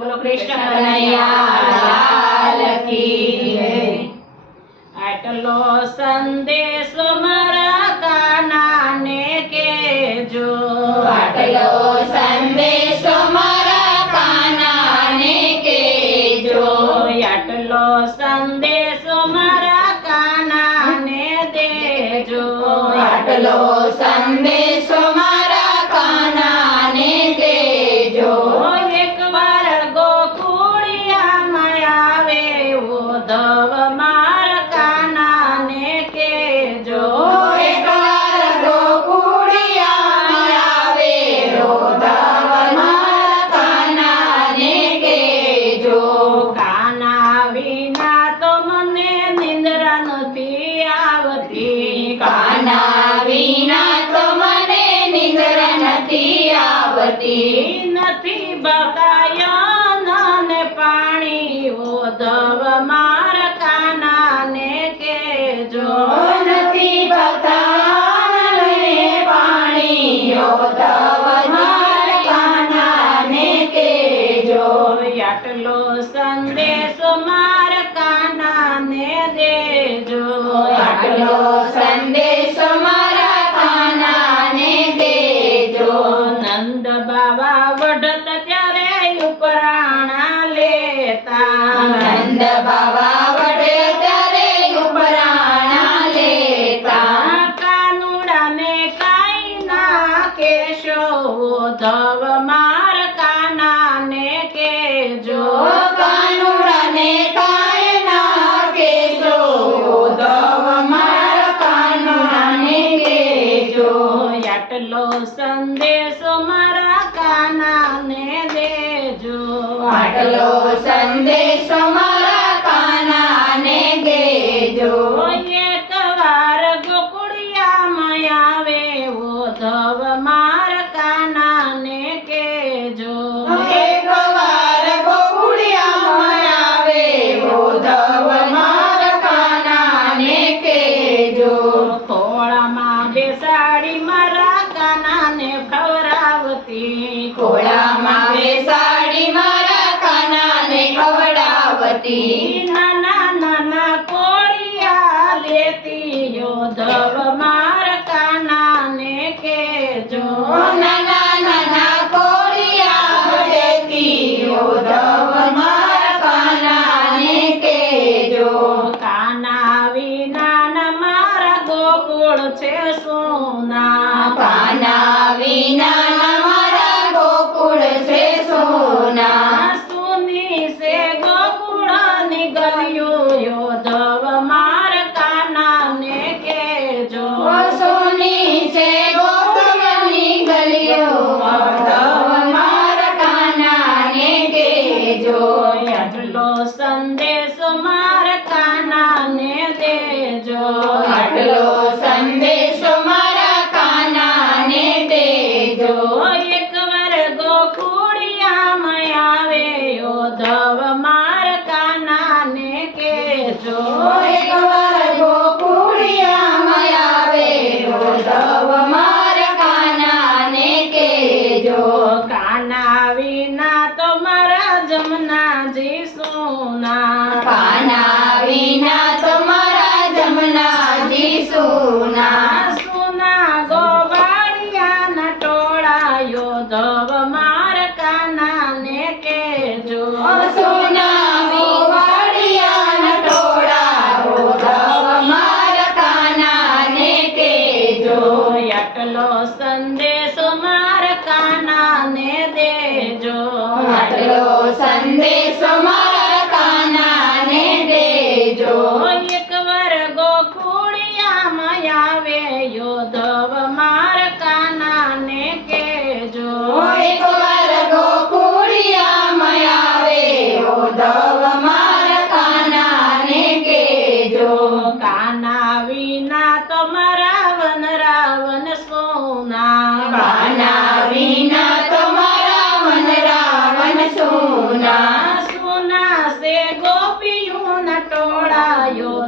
બોલો કૃષ્ણ કનૈયા કી આટલો સંદેશ મારા કાનાને કેજો આટલો સંદેશો મારા કાનાને કેજો આટલો સંદેશો મારા કાનાને દેજો આટલો સંદેશ હોતી નથી બકાયા ને પાણી ઓધવ માર ખાના ને કે જો નથી બકાયા પાણી ઓધવ માર ખાના ને કે જો આટલો સંદેશ માર ખાના ને દેજો આટલો સંદેશ મારા ખાના ને દેજો નંદ બાબા વઢત ત્યારે ઉપરાણા લેતા નંદ બાબા વડે ત્યારે ઉપરાણા લેતા કાનુડા ને કાઈ ના કેશો ધવ આટલો સંદેશો મારા કાના ને દેજો આટલો સંદેશો મારા ઘોડામાં બેસાડી મારા કાનાને ખવડાવતી નાના મારા કાનાને છે સોના કાના વિના સંદેશો મારા કાનાને દેજો આટલો સંદેશો મારા કાનાને દેજો એકવાર ગોખુડિયામાં આવે યોધવ મારા કાનાને કેજો એકવાર ગોખુડિયામાં આવે યોધવ મારા કાનાને કેજો કાના વિના સુના ખાના વિના તમારા જમના જી સુના સુના ટોળાયો ધવ માર કાના ને કેજો સુના ગોવાળિયા ના માર કાના ને કેજો એટલો સંદેશ તમારા કાનાને દેજો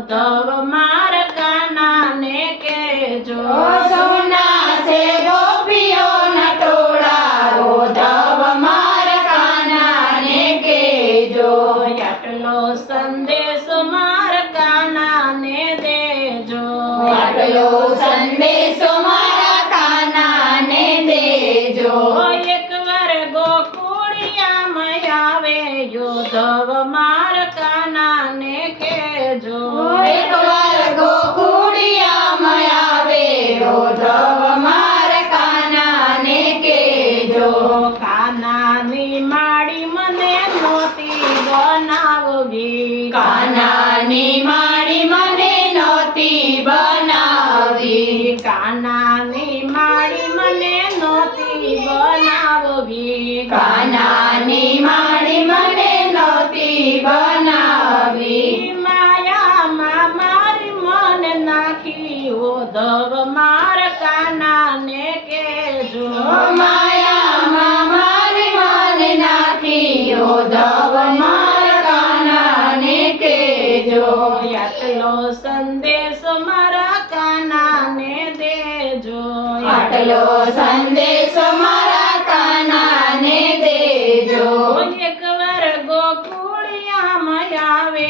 તવ માર કાના ને કેજો Anima દેજો આટલો સંદેશ મારા કાનાને દેજો આટલો સંદેશ મારા કાનાને દેજો એકવાર ગોકુળિયામાં આવે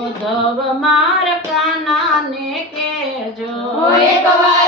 ઉધવ માર કાનાને કેજો એકવાર